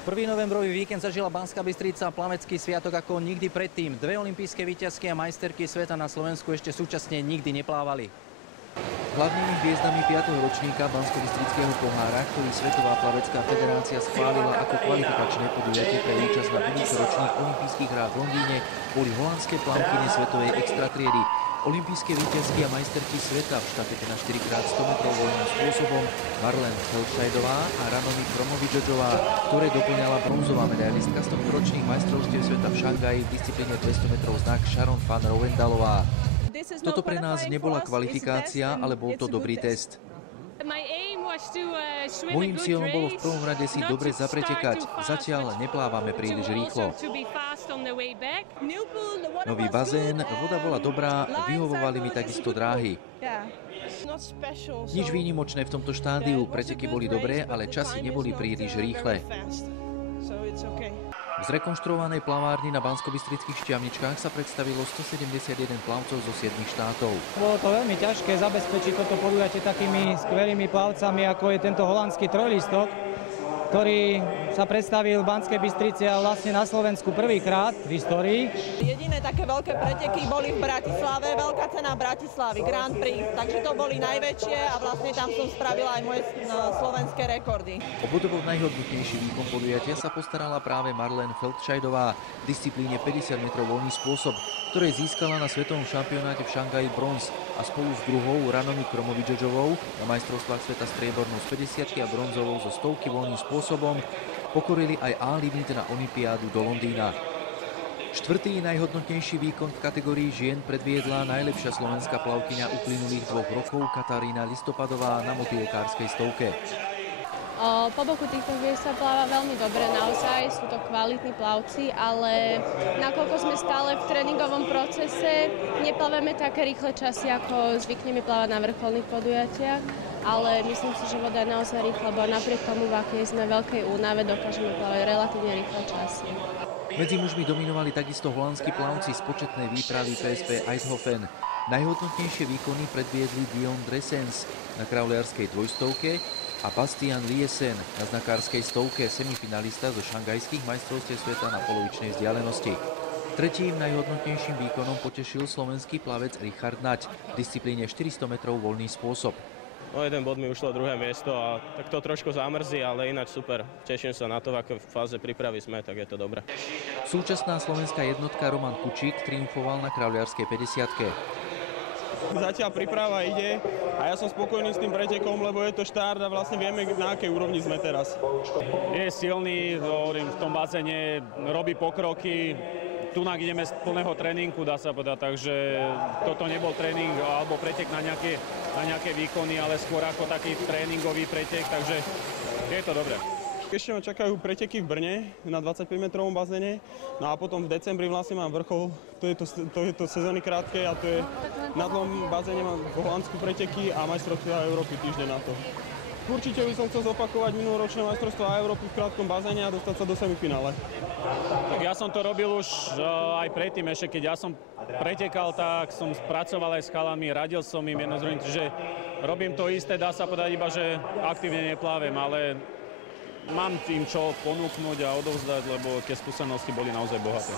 Prvý novembrový víkend zažila Banská Bystrica plavecký sviatok ako nikdy predtým. Dve olympijské víťazky a majsterky sveta na Slovensku ešte súčasne nikdy neplávali. Hlavnými hviezdami 5. ročníka Banskobystrického pohára, ktorý Svetová plavecká federácia schválila ako kvalifikačné podujatie pre účasť na budúcoročných olympijských hrách v Londýne, boli holandské plavkyne svetovej extratriedy. Olympijské víťazky a majsterky sveta v štafete na 4x100 metrov voľným spôsobom Marlene Feldscheidová a Ranomi Kromowidžodžová, ktoré doplňala bronzová medailistka z ročných majstrovstiev sveta v Šangaji v disciplíne 200 metrov znak Sharon van Rouwendalová. Toto pre nás nebola kvalifikácia, ale bol to dobrý test. Mojím cieľom bolo v prvom rade si dobre zapretekať. Zatiaľ neplávame príliš rýchlo. Nový bazén, voda bola dobrá, vyhovovali mi takisto dráhy. Nič výnimočné v tomto štádiu, preteky boli dobré, ale časy neboli príliš rýchle. V zrekonštruovanej plavárni na Banskobystrických Šťavničkách sa predstavilo 171 plavcov zo 7 štátov. Bolo to veľmi ťažké zabezpečiť toto podujatie takými skvelými plavcami, ako je tento holandský trojlistok, ktorý sa predstavil v Banskej Bystrici a vlastne na Slovensku prvýkrát v histórii. Jediné také veľké preteky boli v Bratislave, veľká cena Bratislavy, Grand Prix, takže to boli najväčšie a vlastne tam som spravila aj moje slovenské rekordy. O bodovo najhodnotnejší výkon podujatia sa postarala práve Marlene Feldscheidová v disciplíne 50 metrov voľný spôsob, ktoré získala na svetovom šampionáte v Šangaji bronz a spolu s druhou Ranomi Kromowidžodžovou na majstrovstvách sveta striebornou z 50 a bronzovou zo 100 voľným spôsobom pokorili aj A-limit na olympiádu do Londýna. Štvrtý najhodnotnejší výkon v kategórii žien predviedla najlepšia slovenská plavkyňa uplynulých 2 rokov Katarína Listopadová na motýlkárskej stovke. Po boku týchto hviezd sa pláva veľmi dobre, naozaj sú to kvalitní plavci, ale nakoľko sme stále v tréningovom procese, neplávame také rýchle časy, ako zvykneme plávať na vrcholných podujatiach, ale myslím si, že voda je naozaj rýchla, bo napriek tomu, v akej sme veľkej únave, dokážeme plávať relatívne rýchle časy. Medzi mužmi dominovali takisto holandskí plavci z početnej výpravy PSP Eindhoven. Najhodnotnejšie výkony predviedli Dion Dressens na kravliarskej dvojstovke a Bastian Liesen na znakárskej stovke, semifinalista zo šangajských majstrovstiev sveta na polovičnej vzdialenosti. Tretím najhodnotnejším výkonom potešil slovenský plavec Richard Nať v disciplíne 400 metrov voľný spôsob. No, jeden bod mi ušlo druhé miesto a tak to trošku zamrzí, ale ináč super. Teším sa na to, v akej fáze prípravy sme, tak je to dobré. Súčasná slovenská jednotka Roman Kučík triumfoval na kravliarskej 50-ke. Zatiaľ príprava ide a ja som spokojný s tým pretekom, lebo je to štart a vlastne vieme, na akej úrovni sme teraz. Je silný, v tom bazéne robí pokroky. Tunak ideme z plného tréningu, dá sa povedať, takže toto nebol tréning alebo pretek na nejaké výkony, ale skôr ako taký tréningový pretek, takže je to dobré. Ešte ma čakajú preteky v Brne na 25-metrovom bazéne, no a potom v decembri vlastne mám vrchol, to je to sezóny krátke a to je na dlhom bazéne mám holandskú preteky a majstrovstvá Európy týždeň na to. Určite by som chcel zopakovať minuloročné majstrovstvá Európy v krátkom bazéne a dostať sa do semifinále. Tak ja som to robil už aj predtým, ešte keď ja som pretekal, tak som pracoval aj s chalami, radil som im jednoznačne, že robím to isté, dá sa povedať iba, že aktívne neplávem, ale mám im čo ponúknuť a odovzdať, lebo tie skúsenosti boli naozaj bohaté.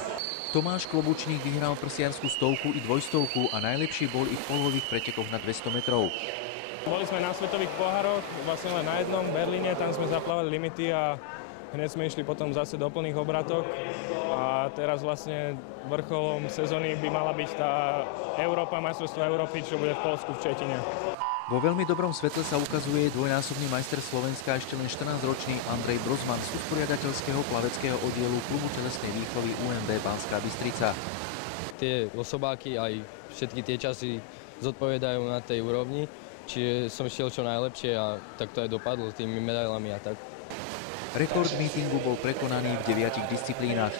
Tomáš Klobučník vyhral prsiarsku stovku i dvojstovku a najlepší bol i v polových pretekoch na 200 metrov. Boli sme na svetových pohároch, vlastne len na jednom, v Berlíne, tam sme zaplávali limity a hneď sme išli potom zase do plných obratok. A teraz vlastne vrcholom sezóny by mala byť tá Európa, majstrovstvá Európy, čo bude v Poľsku v Četine. Vo veľmi dobrom svetle sa ukazuje dvojnásobný majster Slovenska ešte len 14-ročný Andrej Brozman z usporiadateľského plaveckého oddielu klubu telesnej výchovy UMB Banská Bystrica. Tie osobáky aj všetky tie časy zodpovedajú na tej úrovni, čiže som šiel čo najlepšie a tak to aj dopadlo tými medailami a tak. Rekord meetingu bol prekonaný v 9 disciplínach.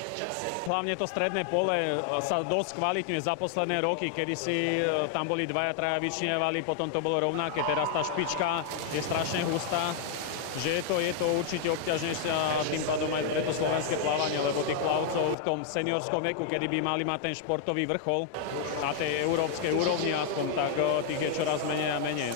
Hlavne to stredné pole sa dosť kvalitňuje za posledné roky, kedy si tam boli dvaja, traja vyčnievali, potom to bolo rovnaké. Teraz tá špička je strašne hustá, že je to určite obťažnejšie a tým pádom aj pre to slovenské plávanie, lebo tých plavcov v tom seniorskom veku, kedy by mali mať ten športový vrchol na tej európskej úrovni aspoň, tak tých je čoraz menej a menej.